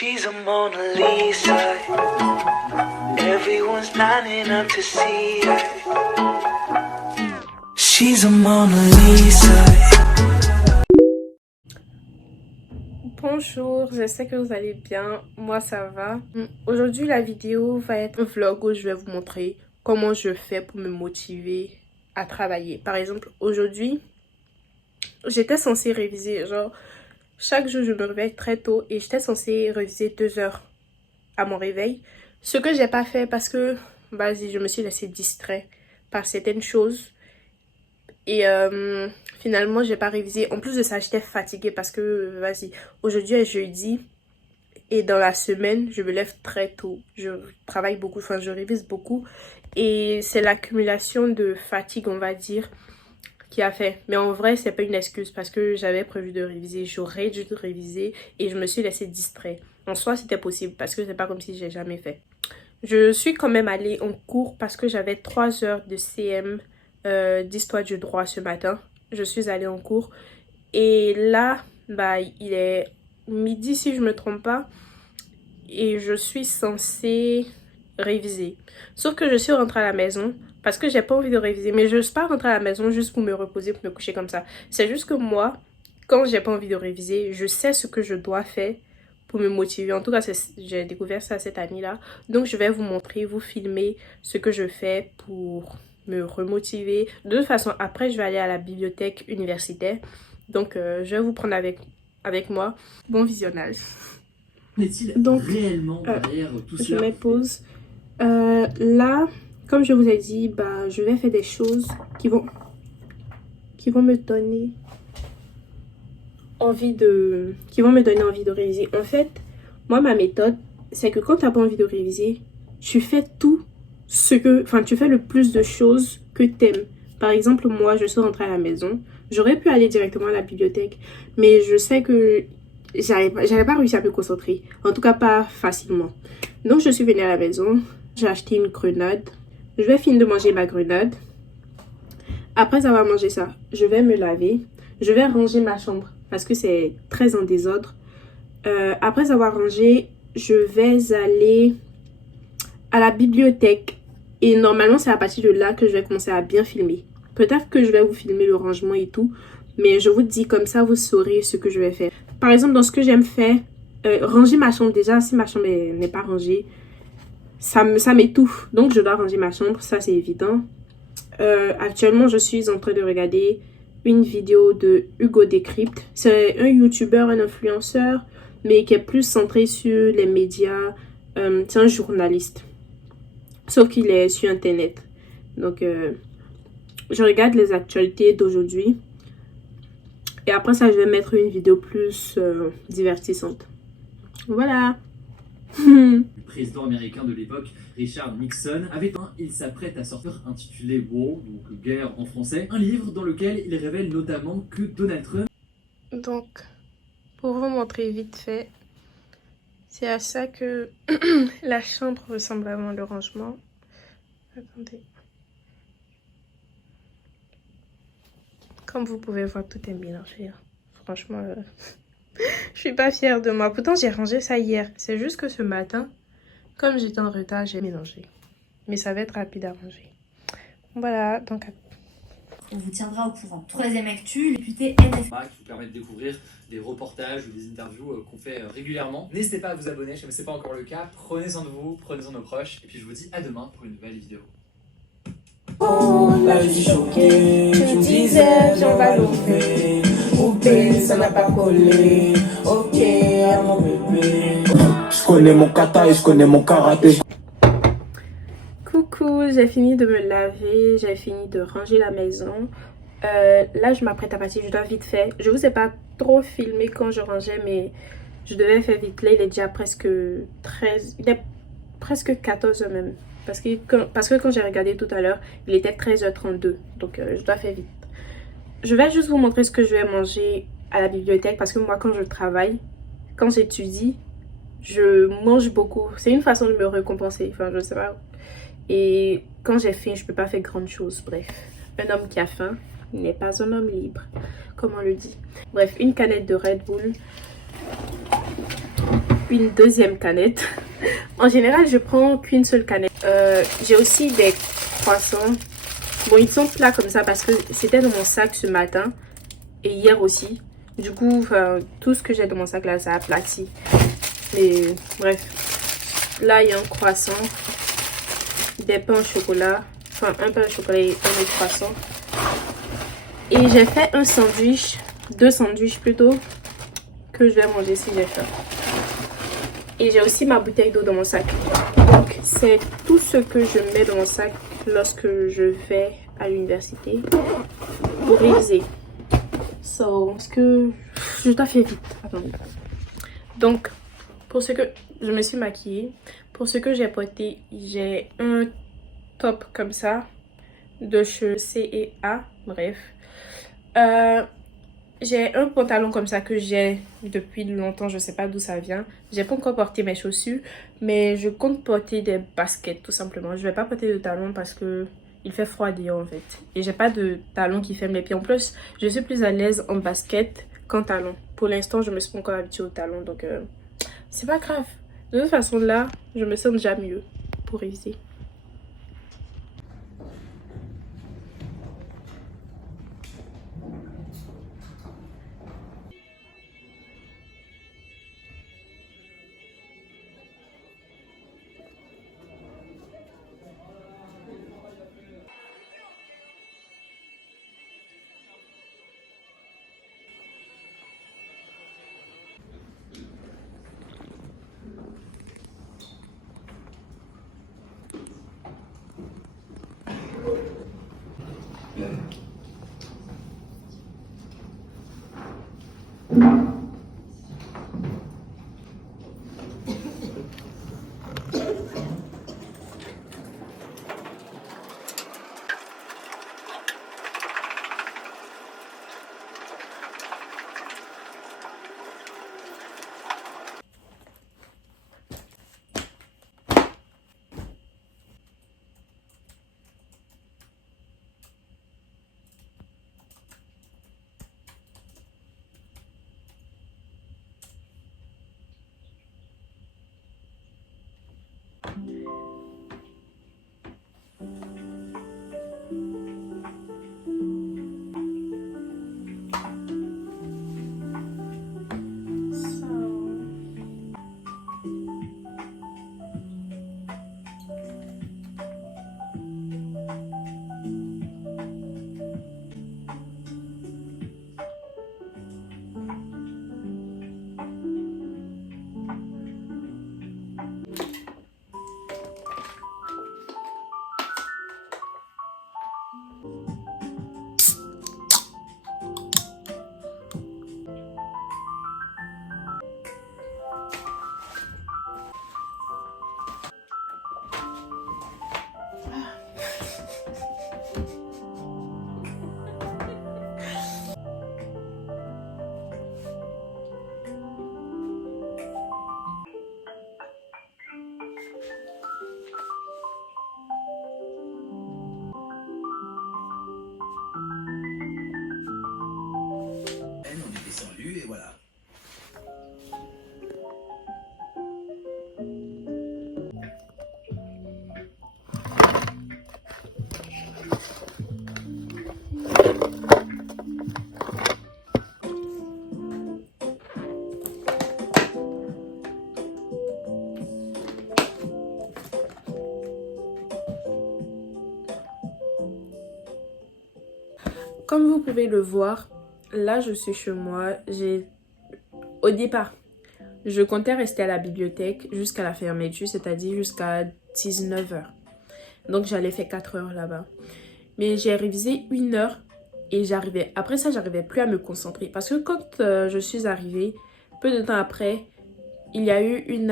She's a Mona Lisa. Everyone's lining up to see her. She's a Mona Lisa. Bonjour, j'espère que vous allez bien. Moi ça va. Aujourd'hui la vidéo va être un vlog où je vais vous montrer comment je fais pour me motiver à travailler. Par exemple, aujourd'hui, j'étais censée réviser, genre chaque jour je me réveille très tôt et j'étais censée réviser 2 heures à mon réveil. Ce que j'ai pas fait parce que, vas-y, je me suis laissée distraire par certaines choses. Et finalement, j'ai pas révisé. En plus de ça, j'étais fatiguée parce que, vas-y, aujourd'hui est jeudi. Et dans la semaine, je me lève très tôt. Je travaille beaucoup, enfin, je révise beaucoup. Et c'est l'accumulation de fatigue, on va dire, qui a fait. Mais en vrai, c'est pas une excuse parce que j'avais prévu de réviser. J'aurais dû réviser et je me suis laissée distraire. En soi, c'était possible parce que c'est pas comme si j'ai jamais fait. Je suis quand même allée en cours parce que j'avais 3 heures de CM d'histoire du droit ce matin. Je suis allée en cours et là, bah, il est midi si je me trompe pas et je suis censée réviser. Sauf que je suis rentrée à la maison parce que j'ai pas envie de réviser. Mais je ne suis pas rentrée à la maison juste pour me reposer, pour me coucher comme ça. C'est juste que moi, quand j'ai pas envie de réviser, je sais ce que je dois faire pour me motiver. En tout cas, j'ai découvert ça cette année-là. Donc, je vais vous montrer, vous filmer ce que je fais pour me remotiver. De toute façon, après, je vais aller à la bibliothèque universitaire. Donc, je vais vous prendre avec moi. Bon visionnage. Donc, réellement derrière tout je mets pause. Là, comme je vous ai dit, bah, je vais faire des choses qui vont me donner envie de réviser. En fait, moi, ma méthode, c'est que quand tu n'as pas envie de réviser, tu fais tu fais le plus de choses que tu aimes. Par exemple, moi, je suis rentrée à la maison. J'aurais pu aller directement à la bibliothèque, mais je sais que j'allais pas réussir à me concentrer. En tout cas, pas facilement. Donc, je suis venue à la maison. J'ai acheté une grenade. Je vais finir de manger ma grenade. Après avoir mangé ça, je vais me laver. Je vais ranger ma chambre parce que c'est très en désordre. Après avoir rangé, je vais aller à la bibliothèque. Et normalement, c'est à partir de là que je vais commencer à bien filmer. Peut-être que je vais vous filmer le rangement et tout. Mais je vous dis comme ça, vous saurez ce que je vais faire. Par exemple, dans ce que j'aime faire, ranger ma chambre. Déjà, si ma chambre n'est pas rangée, ça m'étouffe. Donc, je dois ranger ma chambre. Ça, c'est évident. Actuellement, je suis en train de regarder une vidéo de Hugo Décrypte. C'est un youtubeur, un influenceur, mais qui est plus centré sur les médias. C'est un journaliste. Sauf qu'il est sur Internet. Donc, je regarde les actualités d'aujourd'hui. Et après ça, je vais mettre une vidéo plus divertissante. Voilà. Le président américain de l'époque, Richard Nixon, il s'apprête à sortir intitulé War, donc guerre en français, un livre dans lequel il révèle notamment que Donald Trump... Donc, pour vous montrer vite fait, c'est à ça que la chambre ressemble avant le rangement. Attendez. Comme vous pouvez voir, tout est mélangé. Franchement, je suis pas fière de moi. Pourtant, j'ai rangé ça hier. C'est juste que ce matin, comme j'étais en retard, j'ai mélangé. Mais ça va être rapide à ranger. Voilà, donc... On vous tiendra au courant. Troisième actu, le député NF. Qui vous permet de découvrir des reportages ou des interviews qu'on fait régulièrement. N'hésitez pas à vous abonner, si ce n'est pas encore le cas. Prenez soin de vous, prenez soin de nos proches. Et puis je vous dis à demain pour une nouvelle vidéo. Oh, la vie choquée, tu me disais, j'en vais l'ouvrir. Coupé, ça n'a pas collé. Ok, à mon bébé. Je connais mon kata et je connais mon karaté. Coucou, j'ai fini de me laver, j'ai fini de ranger la maison. Là, je m'apprête à partir, je dois vite faire. Je vous ai pas trop filmé quand je rangeais, mais je devais faire vite. Là, il est déjà presque 13, il est presque 14 h même. Parce que quand j'ai regardé tout à l'heure, il était 13h32. Donc, je dois faire vite. Je vais juste vous montrer ce que je vais manger à la bibliothèque. Parce que moi, quand je travaille, quand j'étudie, je mange beaucoup. C'est une façon de me récompenser. Enfin, je sais pas. Et quand j'ai faim, je peux pas faire grande chose. Bref, un homme qui a faim n'est pas un homme libre, comme on le dit. Bref, une canette de Red Bull. une deuxième canette. En général, je prends qu'une seule canette. J'ai aussi des croissants. Bon, ils sont plats comme ça parce que c'était dans mon sac ce matin et hier aussi. Du coup, tout ce que j'ai dans mon sac là, ça a aplati. Mais bref, là il y a un croissant, des pains au chocolat, enfin un pain au chocolat et un autre croissant. Et j'ai fait un sandwich, 2 sandwichs plutôt, que je vais manger si j'ai faim. Et j'ai aussi ma bouteille d'eau dans mon sac. Donc c'est tout ce que je mets dans mon sac lorsque je vais à l'université pour réviser. So, ce que je dois faire vite. Attendez. Donc, pour ce que je me suis maquillée, pour ce que j'ai porté, j'ai un top comme ça de chez C&A, bref. J'ai un pantalon comme ça que j'ai depuis longtemps, je sais pas d'où ça vient. J'ai pas encore porté mes chaussures, mais je compte porter des baskets tout simplement. Je vais pas porter de talons parce que il fait froid dehors en fait. Et j'ai pas de talons qui ferment les pieds. En plus, je suis plus à l'aise en basket qu'en talons. Pour l'instant, je me suis pas encore habituée aux talons, donc c'est pas grave. De toute façon là, je me sens déjà mieux pour réviser. Et voilà. Comme vous pouvez le voir, là je suis chez moi. Au départ, je comptais rester à la bibliothèque jusqu'à la fermeture, c'est-à-dire jusqu'à 19 h. Donc j'allais faire 4 heures là-bas. Mais j'ai révisé 1 heure et j'arrivais. Après ça, j'arrivais plus à me concentrer. Parce que quand je suis arrivée, peu de temps après, il y a eu une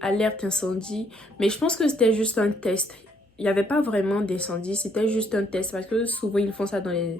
alerte incendie. Mais je pense que c'était juste un test. Il n'y avait pas vraiment d'incendie, c'était juste un test. Parce que souvent, ils font ça dans les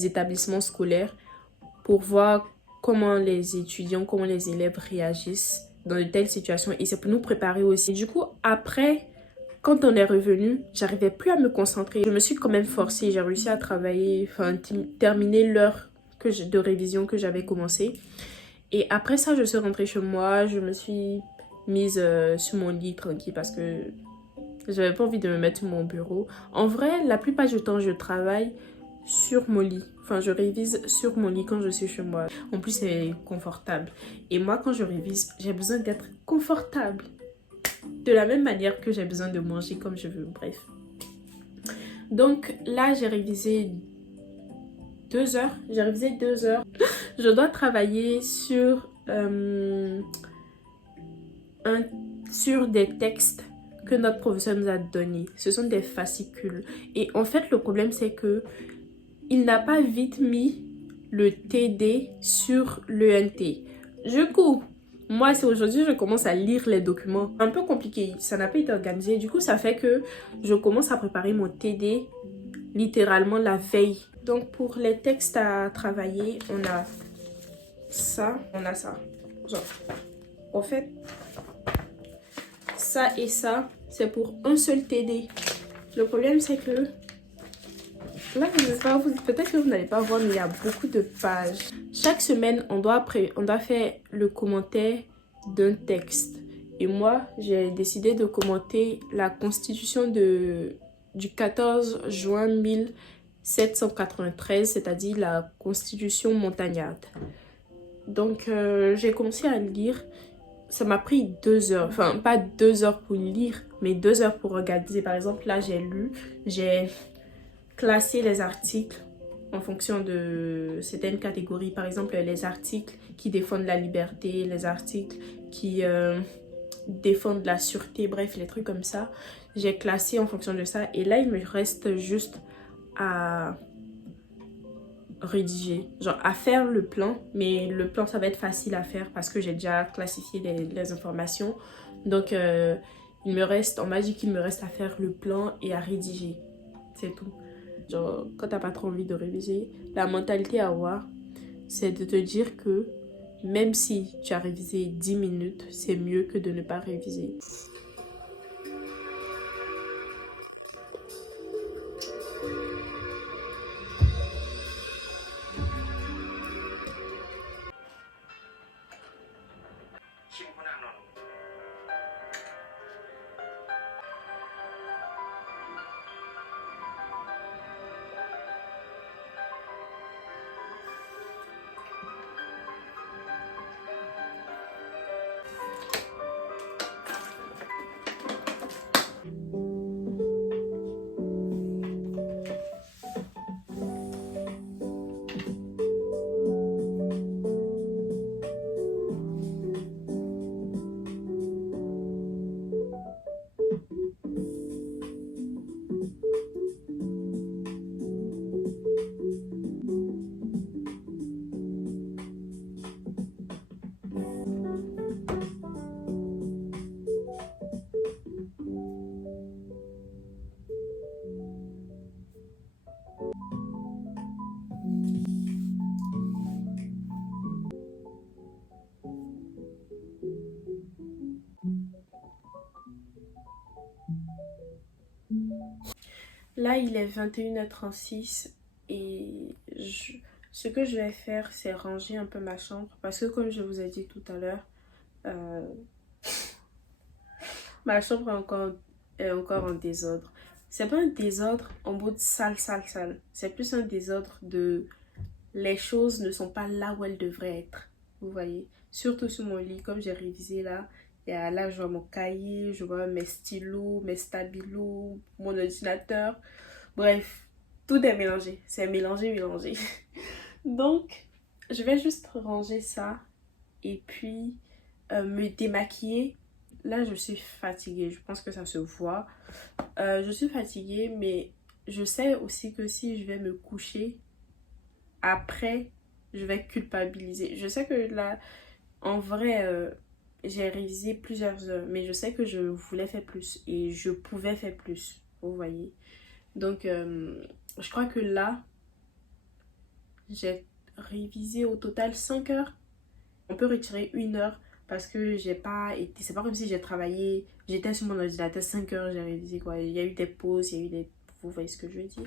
établissements scolaires pour voir comment les étudiants, comment les élèves réagissent dans de telles situations. Et c'est pour nous préparer aussi. Du coup, après, quand on est revenu, j'arrivais plus à me concentrer. Je me suis quand même forcée. J'ai réussi à travailler, enfin, terminer l'heure de révision que j'avais commencé. Et après ça, je suis rentrée chez moi, je me suis mise sur mon lit tranquille parce que j'avais pas envie de me mettre sur mon bureau. En vrai, la plupart du temps, je travaille sur mon lit. Enfin, je révise sur mon lit quand je suis chez moi. En plus, c'est confortable. Et moi, quand je révise, j'ai besoin d'être confortable. De la même manière que j'ai besoin de manger comme je veux. Bref. Donc là, j'ai révisé 2 heures. J'ai révisé 2 heures. Je dois travailler sur, sur des textes que notre professeur nous a donnés. Ce sont des fascicules. Et en fait, le problème, c'est que il n'a pas vite mis le TD sur le NT. Du coup, moi, c'est aujourd'hui je commence à lire les documents. Un peu compliqué, ça n'a pas été organisé. Du coup, ça fait que je commence à préparer mon TD littéralement la veille. Donc, pour les textes à travailler, on a ça, on a ça. Genre, en fait, ça et ça, c'est pour un seul TD. Le problème, c'est que là, peut-être que vous n'allez pas voir, mais il y a beaucoup de pages. Chaque semaine, on doit faire le commentaire d'un texte. Et moi, j'ai décidé de commenter la constitution du 14 juin 1793, c'est-à-dire la constitution montagnarde. Donc, j'ai commencé à lire. Ça m'a pris 2 heures. Enfin, pas 2 heures pour lire, mais 2 heures pour regarder. Par exemple, là, j'ai classer les articles en fonction de certaines catégories. Par exemple, les articles qui défendent la liberté, les articles qui défendent la sûreté, bref, les trucs comme ça. J'ai classé en fonction de ça. Et là, il me reste juste à rédiger, genre à faire le plan. Mais le plan, ça va être facile à faire parce que j'ai déjà classifié les informations. Donc, on m'a dit qu'il me reste à faire le plan et à rédiger. C'est tout. Genre, quand t'as pas trop envie de réviser, la mentalité à avoir, c'est de te dire que même si tu as révisé 10 minutes, c'est mieux que de ne pas réviser. Là, il est 21h36 et ce que je vais faire, c'est ranger un peu ma chambre. Parce que comme je vous ai dit tout à l'heure, ma chambre est encore en désordre. C'est pas un désordre en mode sale. C'est plus un désordre de... Les choses ne sont pas là où elles devraient être. Vous voyez? Surtout sur mon lit, comme j'ai révisé là. Et là, je vois mon cahier, je vois mes stylos, mes stabilos, mon ordinateur. Bref, tout est mélangé. C'est mélangé. Donc, je vais juste ranger ça et puis me démaquiller. Là, je suis fatiguée. Je pense que ça se voit. Je suis fatiguée, mais je sais aussi que si je vais me coucher, après, je vais culpabiliser. Je sais que là, en vrai... j'ai révisé plusieurs heures, mais je sais que je voulais faire plus et je pouvais faire plus, vous voyez. Donc, je crois que là, j'ai révisé au total 5 heures. On peut retirer 1 heure parce que j'ai pas été... C'est pas comme si j'ai travaillé, j'étais sur mon ordinateur 5 heures, j'ai révisé quoi. Il y a eu des pauses, il y a eu des... Vous voyez ce que je veux dire.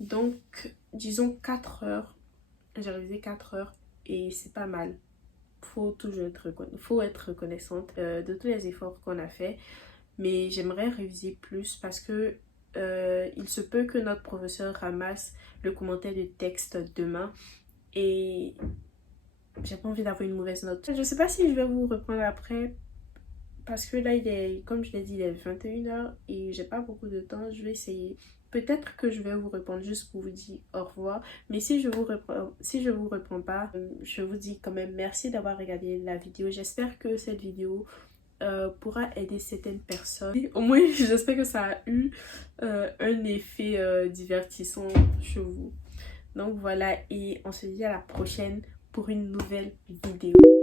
Donc, disons 4 heures. J'ai révisé 4 heures et c'est pas mal. faut être reconnaissante de tous les efforts qu'on a fait. Mais j'aimerais réviser plus parce que il se peut que notre professeur ramasse le commentaire de texte demain et j'ai pas envie d'avoir une mauvaise note. Je sais pas si je vais vous reprendre après parce que là, comme je l'ai dit, il est 21h et j'ai pas beaucoup de temps. Je vais essayer. Peut-être que je vais vous répondre juste pour vous dire au revoir. Mais si je vous réponds pas, je vous dis quand même merci d'avoir regardé la vidéo. J'espère que cette vidéo pourra aider certaines personnes. Au moins, j'espère que ça a eu un effet divertissant chez vous. Donc voilà, et on se dit à la prochaine pour une nouvelle vidéo.